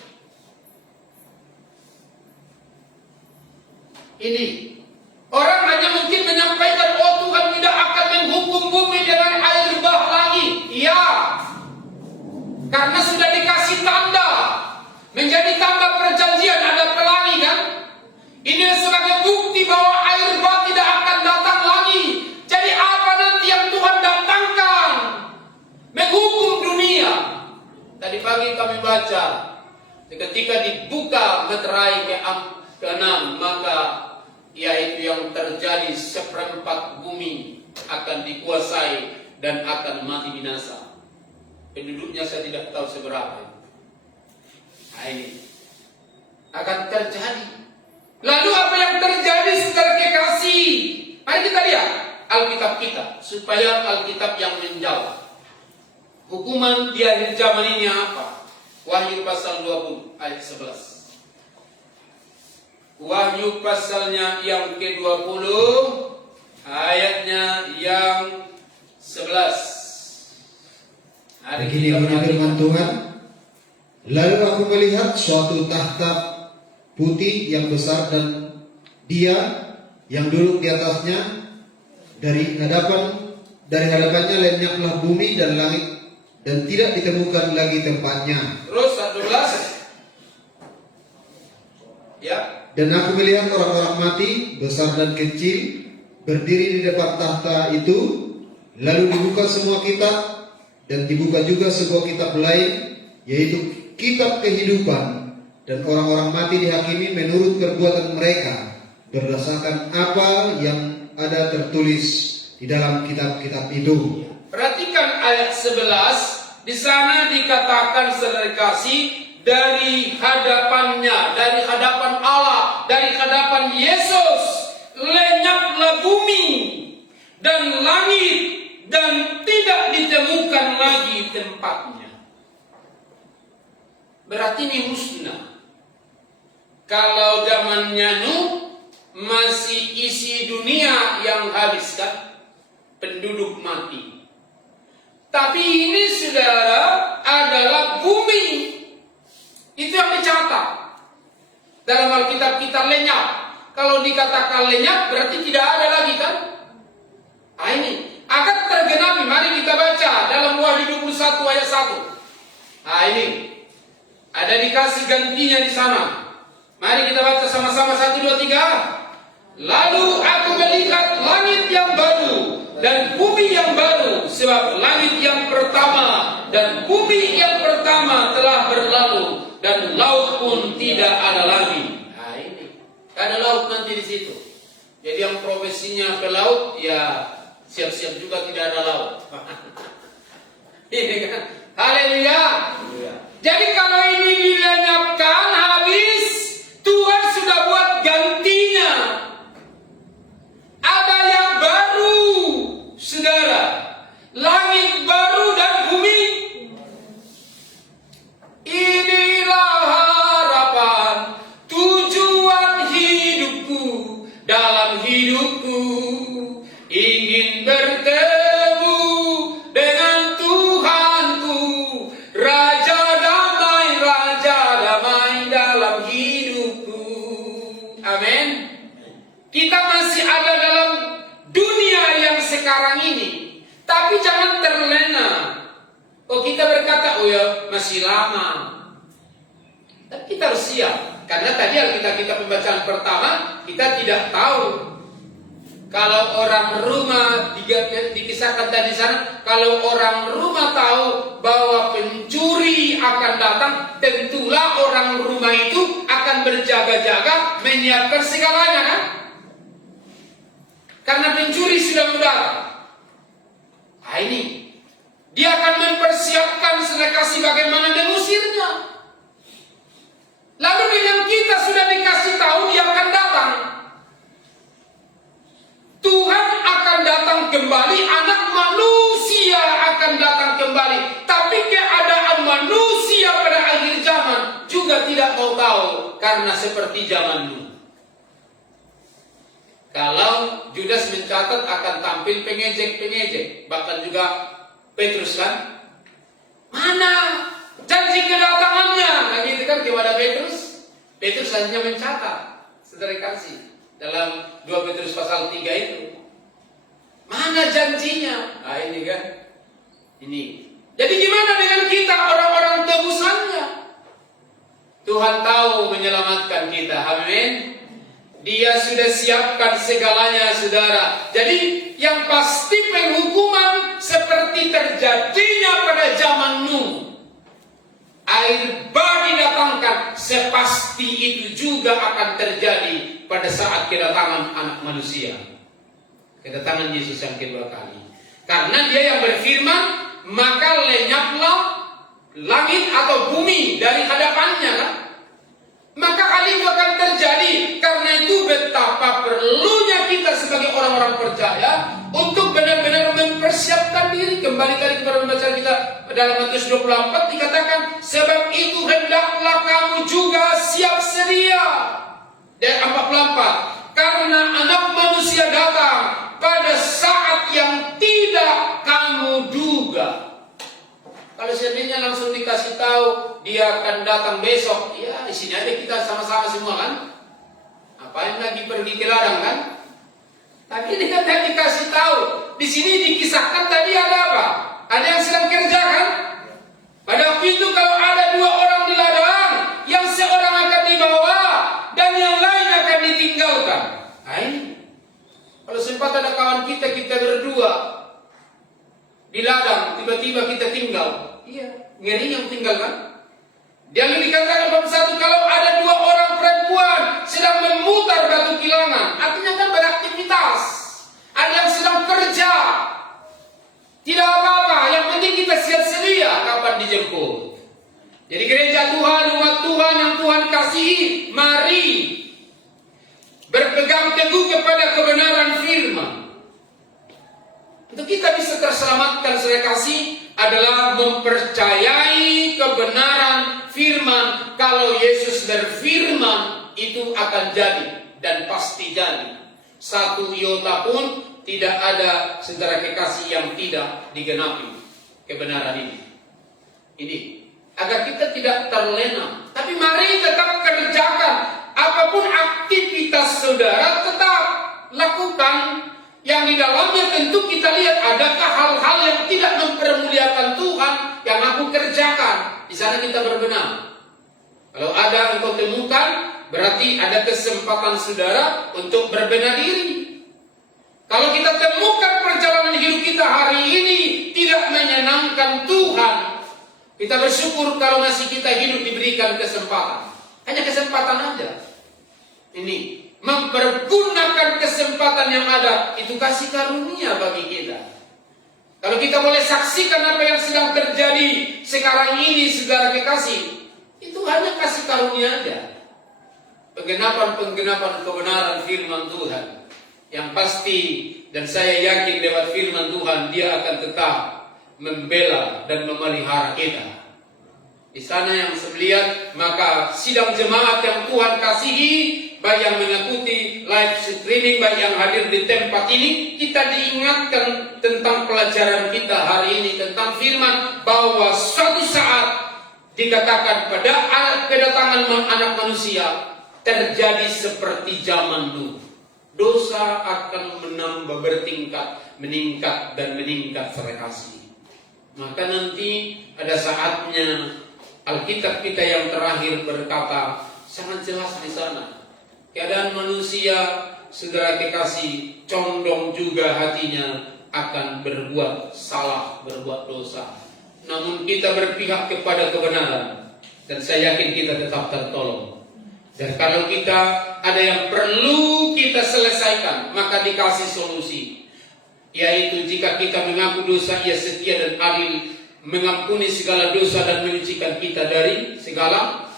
Ini. Orang hanya mungkin menyampaikan, oh Tuhan tidak akan menghukum bumi dengan air bah lagi. Iya. Karena sudah dikasih tanda. Menjadi tanda perjanjian, ada pelangi kan? Ini sebagai bukti bahwa air bah tidak akan datang lagi. Jadi apa nanti yang Tuhan datangkan? Menghukum dunia. Tadi pagi kami baca, ketika dibuka meterai ke-6, maka yaitu yang terjadi 1/4 bumi akan dikuasai dan akan mati binasa. Penduduknya saya tidak tahu seberapa. Nah ini akan terjadi. Lalu apa yang terjadi saudara kekasih? Mari kita lihat Alkitab kita, supaya Alkitab yang menjawab. Hukuman di akhir zaman ini apa? Wahyu pasal 20 ayat 11. Wahyu pasalnya yang ke-20 ayatnya yang 11. Begini bunyi firman Tuhan. Lalu aku melihat suatu tahta putih yang besar, dan dia yang duduk di atasnya, dari hadapannya lenyaplah bumi dan langit, dan tidak ditemukan lagi tempatnya. Terus 11. Ya. Dan aku melihat orang-orang mati, besar dan kecil, berdiri di depan tahta itu. Lalu dibuka semua kitab, dan dibuka juga sebuah kitab lain, yaitu kitab kehidupan. Dan orang-orang mati dihakimi menurut perbuatan mereka, berdasarkan apa yang ada tertulis di dalam kitab-kitab itu. Perhatikan ayat 11. Di sana dikatakan saudara kasih, dari hadapannya, dari hadapan Allah, dari hadapan Yesus, lenyaplah bumi dan langit dan tidak ditemukan lagi tempatnya. Berarti ini musnah. Kalau zamannya Nuh masih isi dunia yang habis kan, penduduk mati. Tapi ini saudara adalah bumi. Itu yang dicatat. Dalam Alkitab kita lenyap. Kalau dikatakan lenyap berarti tidak ada lagi kan? Nah ini akan tergenapi. Mari kita baca dalam Wahyu 21 ayat 1. Nah ini ada dikasih gantinya di sana. Mari kita baca sama-sama 1, 2, 3. Lalu aku melihat langit yang baru dan bumi yang baru, sebab langit yang pertama dan bumi yang pertama telah berlalu dan laut pun tidak ada lagi. Nah ini, ada laut nanti di situ. Jadi yang profesinya ke laut, ya siap-siap juga tidak ada laut. Ini kan, haleluya. Jadi kalau ini dilenyapkan habis, Tuhan sudah buat gantinya. Ada yang baru, saudara, langit baru dan bumi. Inilah harapan, tujuan hidupku. Dalam hidupku ingin bertemu dengan Tuhanku, Raja damai dalam hidupku. Amin. Kita masih ada dalam dunia yang sekarang ini, tapi jangan terlena. Oh kita berkata, oh ya masih lama. Tapi kita harus siap, karena tadi Alkitab kita pembacaan pertama kita tidak tahu. Kalau orang rumah dikisahkan tadi sana, kalau orang rumah tahu bahwa pencuri akan datang, tentulah orang rumah itu akan berjaga-jaga menyiapkan segalanya kan? Karena pencuri sudah datang. Nah ini, dia akan mempersiapkan sedekasi bagaimana mengusirnya. Lalu dengan kita sudah dikasih tahu dia akan datang. Tuhan akan datang kembali, anak manusia akan datang kembali. Tapi keadaan manusia pada akhir zaman juga tidak mau tahu, karena seperti zaman Nuh. Kalau Judas mencatat akan tampil pengejek-pengejek, bahkan juga Petrus kan, mana janji kedatangannya? Nah gitu kan kepada Petrus. Petrus hanya mencatat, saudara kasih, dalam 2 Petrus pasal 3 itu. Mana janjinya? Nah ini kan, ini. Jadi gimana dengan kita orang-orang tebusannya? Tuhan tahu menyelamatkan kita, amin. Dia sudah siapkan segalanya, saudara. Jadi yang pasti penghukuman seperti terjadinya pada zaman Nuh, air bah didatangkan, sepasti itu juga akan terjadi pada saat kedatangan anak manusia, kedatangan Yesus yang kedua kali. Karena dia yang berfirman, maka lenyaplah langit atau bumi dari hadapannya kan? Maka hal itu akan terjadi. Karena itu betapa perlunya kita sebagai orang-orang percaya untuk benar-benar mempersiapkan diri. Kembali tadi kepada pembacaan kita dalam Matius 24 dikatakan, sebab itu hendaklah kamu juga siap sedia. Dan 44, karena anak manusia datang pada saat yang tidak kamu duga. Kalau seandainya langsung dikasih tahu dia akan datang besok, ya di sini aja kita sama-sama semua kan. Apain lagi pergi ke ladang kan? Tapi ini kan dikasih tahu. Di sini dikisahkan tadi ada apa? Ada yang sedang kerja kan? Pada waktu itu kalau ada 2 orang di ladang, yang seorang akan dibawa dan Yang dikatakan bab 1, kalau ada 2 orang perempuan sedang memutar batu kilangan, artinya kan beraktivitas. Ada yang sedang kerja. Tidak apa-apa, yang penting kita siap sedia kapan dijemput. Jadi gereja Tuhan, umat Tuhan yang Tuhan kasihi, mari berpegang teguh kepada kebenaran firman. Untuk kita bisa terselamatkan, saya kasih adalah mempercayai kebenaran firman. Kalau Yesus berfirman, itu akan jadi dan pasti jadi. 1 iota pun tidak ada, saudara kekasih, yang tidak digenapi kebenaran ini. Ini agar kita tidak terlena. Tapi mari tetap kerjakan. Apapun aktivitas saudara, tetap lakukan. Yang di dalamnya tentu kita lihat adakah hal-hal yang tidak mempermuliakan Tuhan yang aku kerjakan. Di sana kita berbenah. Kalau ada engkau temukan, berarti ada kesempatan saudara untuk berbenah diri. Kalau kita temukan perjalanan hidup kita hari ini tidak menyenangkan Tuhan, kita bersyukur kalau masih kita hidup diberikan kesempatan. Hanya kesempatan aja. Ini mempergunakan kesempatan yang ada, itu kasih karunia bagi kita. Kalau kita boleh saksikan apa yang sedang terjadi sekarang ini, saudara kekasih, itu hanya kasih karunia aja. Penggenapan kebenaran firman Tuhan yang pasti, dan saya yakin lewat firman Tuhan dia akan tetap membela dan memelihara kita. Di sana yang saya lihat, maka sidang jemaat yang Tuhan kasihi, baik yang mengikuti live streaming, baik yang hadir di tempat ini, kita diingatkan tentang pelajaran kita hari ini tentang firman, bahwa suatu saat dikatakan pada kedatangan anak manusia terjadi seperti zaman dulu. Dosa akan menambah bertingkat, meningkat dan meningkat serikasi. Maka nanti ada saatnya Alkitab kita yang terakhir berkata sangat jelas di sana. Keadaan manusia, saudara kekasih, condong juga hatinya akan berbuat salah, berbuat dosa. Namun kita berpihak kepada kebenaran, dan saya yakin kita tetap tertolong. Dan kalau kita ada yang perlu kita selesaikan, maka dikasih solusi. Yaitu jika kita mengaku dosa, Ia setia dan adil, mengampuni segala dosa dan menyucikan kita dari segala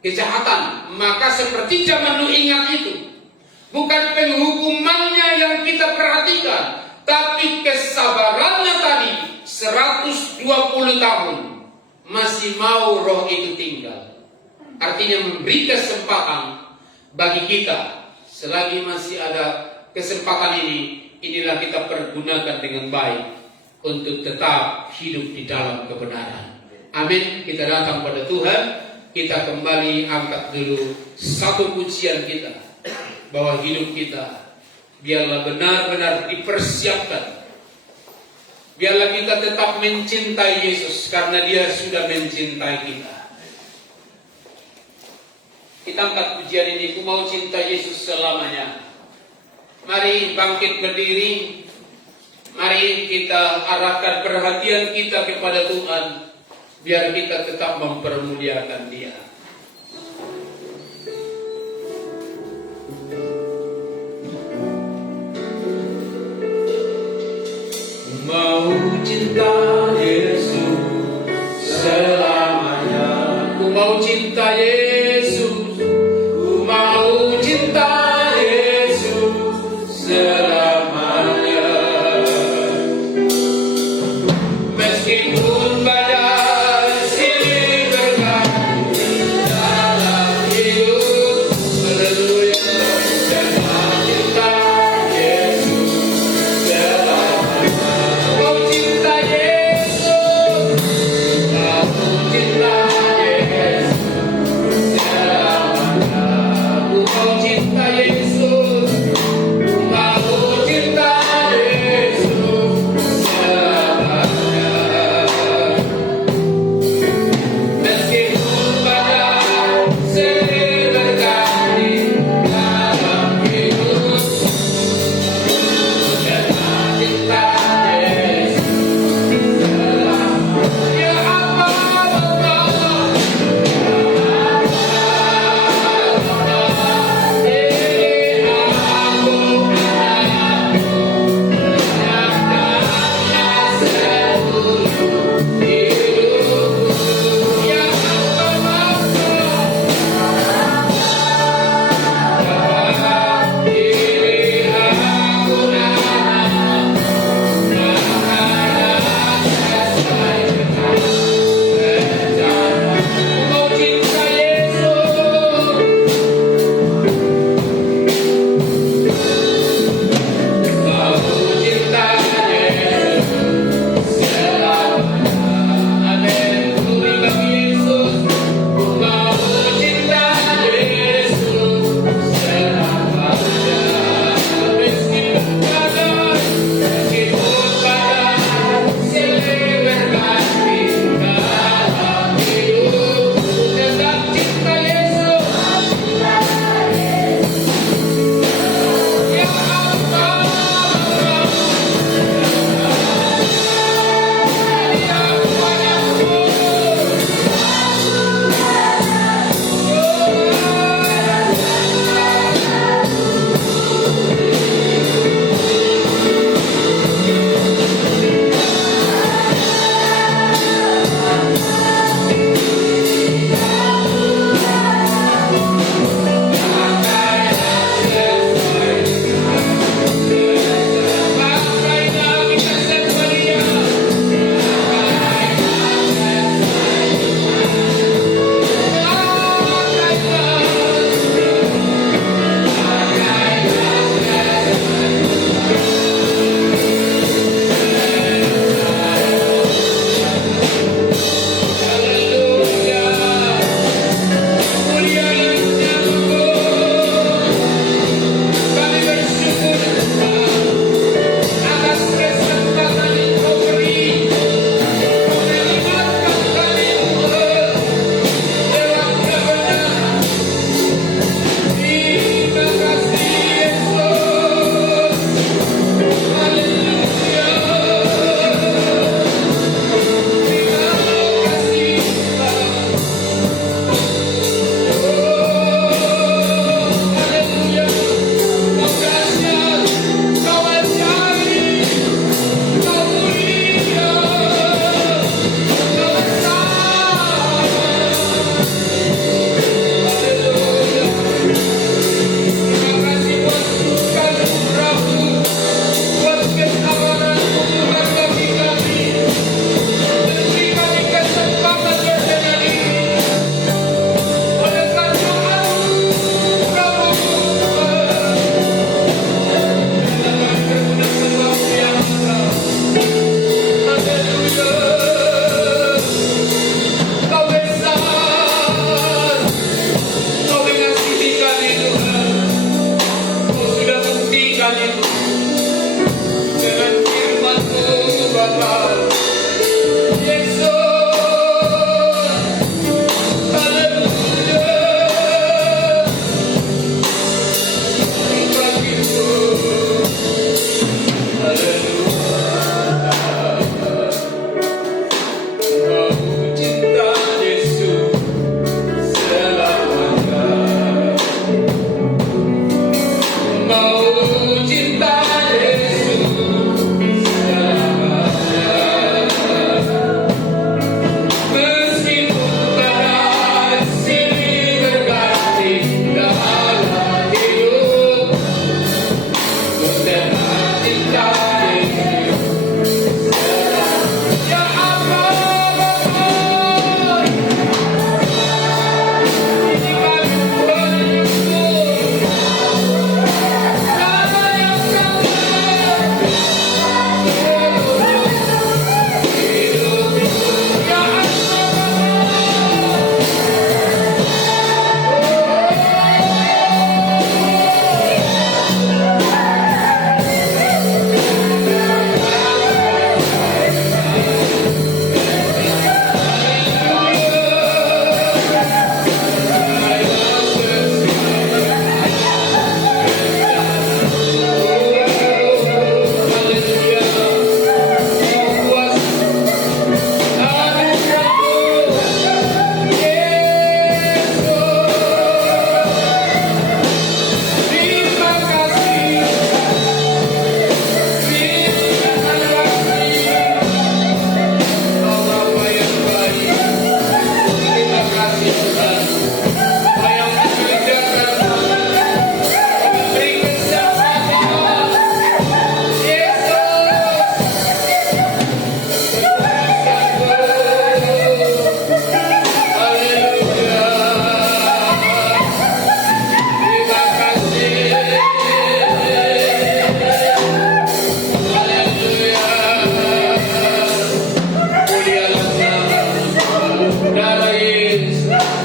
kejahatan. Maka seperti zaman Nuh, ingat itu, bukan penghukumannya yang kita perhatikan, tapi kesabarannya tadi 120 tahun masih mau roh itu tinggal. Artinya memberi kesempatan bagi kita. Selagi masih ada kesempatan ini, inilah kita pergunakan dengan baik untuk tetap hidup di dalam kebenaran. Amin. Kita datang pada Tuhan. Kita kembali angkat dulu satu pujian kita, bahwa hidup kita biarlah benar-benar dipersiapkan. Biarlah kita tetap mencintai Yesus, karena Dia sudah mencintai kita. Kita angkat pujian ini, ku mau cinta Yesus selamanya. Mari bangkit berdiri. Mari kita arahkan perhatian kita kepada Tuhan, biar kita tetap mempermuliakan Dia. Mau cinta Yesus selamanya. Ku mau cinta Yesus. Ku mau cinta Yesus selamanya. Meskipun badai silih berganti dalam hidup, haleluya, dan cinta Yesus selamanya. Kau cinta Yesus, kau cinta Yesus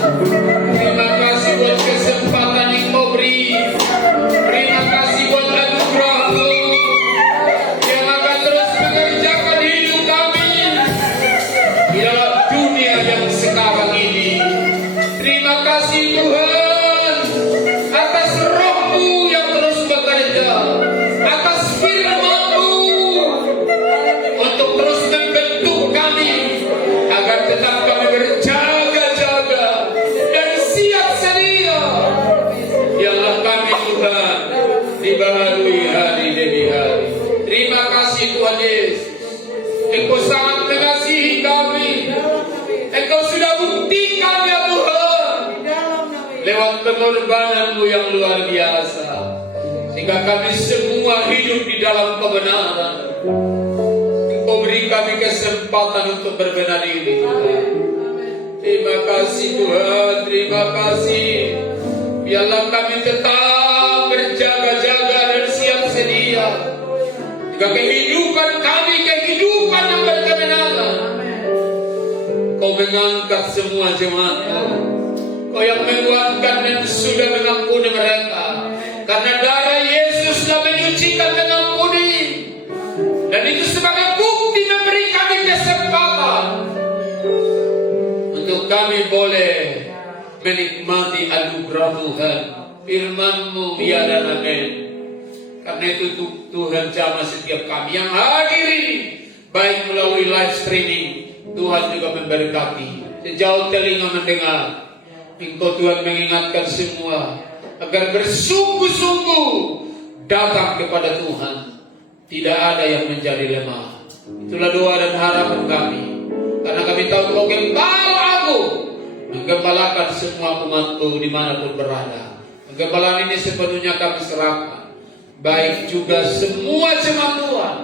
Terima kasih buat kesempatan yang kau beri. Terima kasih buat anugerah-Mu yang akan terus mengerjakan hidup kami di dalam dunia yang sekarang ini. Terima kasih Tuhan atas Roh-Mu yang terus bekerja, atas firman-Mu untuk terus membentuk kami agar tetap kami berjaga-jaga dan siap sedia. Biarlah kami Tuhan dibaharui hari demi hari. Terima kasih Tuhan Yesus. Engkau sangat mengasihi kami. Engkau sudah buktikan ya Tuhan lewat pengorbanan-Mu yang luar biasa, sehingga kami semua hidup di dalam kebenaran. Engkau beri kami kesempatan untuk berbenah diri Tuhan. Terima kasih Tuhan, terima kasih. Biarlah kami tetap berjaga-jaga dan siap sedia, jika kehidupan kami kehidupan yang berkemenangan. Kau mengangkat semua jemaat-Mu, Kau yang menguatkan dan sudah mengampuni mereka, karena darah Yesus telah menyucikan dan mengampuni. Dan itu sebagai bukti memberi kami kesempatan untuk kami boleh menikmati anugerah Tuhan. Firman-Mu ya dan amin. Karena itu Tuhan jamah setiap kami yang hadir ini, baik melalui live streaming. Tuhan juga memberkati. Sejauh telinga mendengar, Engkau Tuhan mengingatkan semua agar bersungguh-sungguh datang kepada Tuhan. Tidak ada yang menjadi lemah. Itulah doa dan harapan kami. Karena kami tahu Kau Gembala Agung, menggembalakan semua umat-Mu dimanapun berada. Penggembalaan ini sepenuhnya kami serahkan, baik juga semua jemaat Tuhan,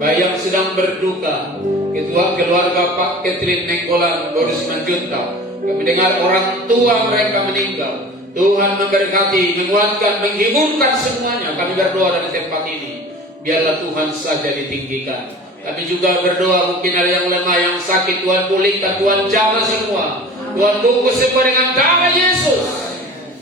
baik yang sedang berduka, keluarga Pak Catherine Nenggolan, Boris Manjunta. Kami dengar orang tua mereka meninggal. Tuhan memberkati, menguatkan, menghiburkan semuanya. Kami berdoa dari tempat ini, biarlah Tuhan saja ditinggikan. Kami juga berdoa, mungkin ada yang lemah, yang sakit, Tuhan pulihkan, Tuhan jamah semua. Tuhan bungkus semua dengan darah Yesus.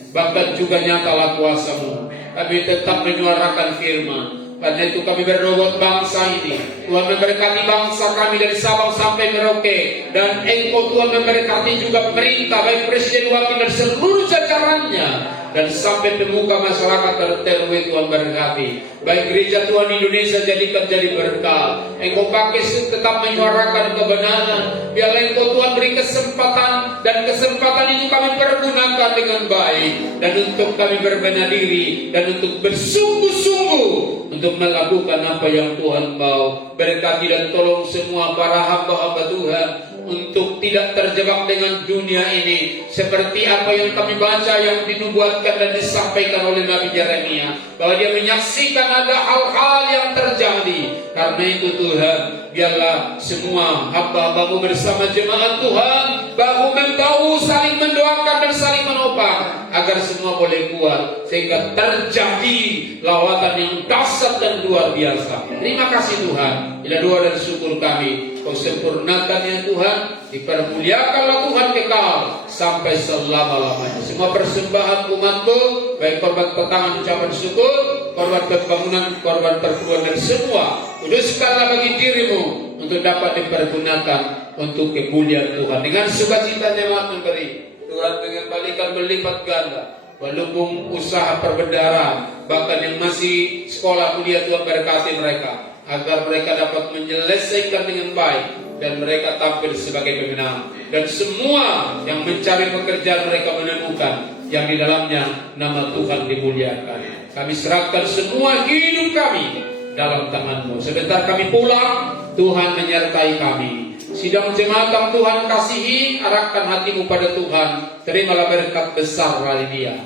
Bahkan juga nyatalah kuasa-Mu. Kami tetap menyuarakan firman. Karena itu kami berdoa buat bangsa ini. Tuhan memberkati bangsa kami dari Sabang sampai Merauke. Dan Engkau Tuhan memberkati juga pemerintah, baik Presiden, Wakil dan seluruh jajarannya. Dan sampai pemuka masyarakat RW Tuhan berkati. Baik gereja Tuhan Indonesia jadikan jadi berkat. Engkau pakai tetap menyuarakan kebenaran. Biarlah Engkau Tuhan beri kesempatan, dan kesempatan itu kami pergunakan dengan baik. Dan untuk kami berbenah diri, dan untuk bersungguh-sungguh untuk melakukan apa yang Tuhan mau. Berkati dan tolong semua para hamba-hamba Tuhan untuk tidak terjebak dengan dunia ini, seperti apa yang kami baca yang dinubuatkan dan disampaikan oleh Nabi Yeremia, bahwa dia menyaksikan ada hal-hal yang terjadi. Karena itu Tuhan, biarlah semua hamba-Hamba-Mu bersama jemaat Tuhan bahu-membahu saling mendoakan dan saling menopang, agar semua boleh kuat, sehingga terjadi lawatan yang dahsyat dan luar biasa. Terima kasih Tuhan. Bila doa dan syukur kami Kau sempurnakan ya Tuhan, dipermuliakanlah Tuhan kekal sampai selama-lamanya. Semua persembahan umat-Mu, baik korban pertangan ucapan syukur, korban pembangunan, korban perpuluhan, dan semua kuduskanlah bagi diri-Mu untuk dapat dipergunakan untuk kemuliaan Tuhan. Dengan sukacita jemaat memberi, Tuhan mengembalikan berlipat ganda. Walaupun usaha perbendaharaan, bahkan yang masih sekolah kuliah, Tuhan berkati mereka, agar mereka dapat menyelesaikan dengan baik dan mereka tampil sebagai pemenang. Dan semua yang mencari pekerjaan mereka menemukan yang di dalamnya nama Tuhan dimuliakan. Kami serahkan semua hidup kami dalam tangan-Mu. Sebentar kami pulang, Tuhan menyertai kami. Sidang jemaat yang Tuhan kasihi, arahkan hatimu pada Tuhan. Terimalah berkat besar dari Dia.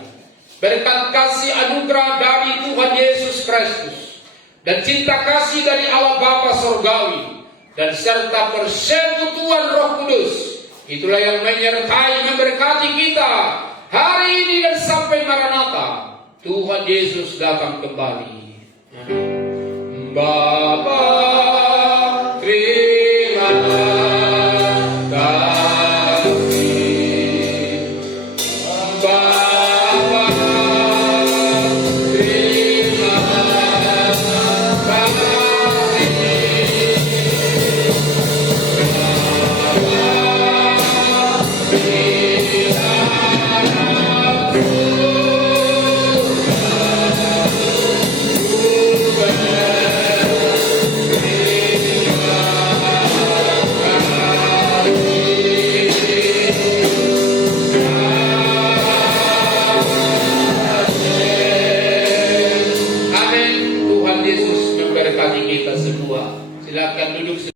Berkat kasih anugerah dari Tuhan Yesus Kristus, dan cinta kasih dari Allah Bapa Sorgawi, dan serta persekutuan Roh Kudus, itulah yang menyertai memberkati kita hari ini dan sampai Maranatha Tuhan Yesus datang kembali. Bapa, terima kasih memberkati kita semua. Silakan duduk.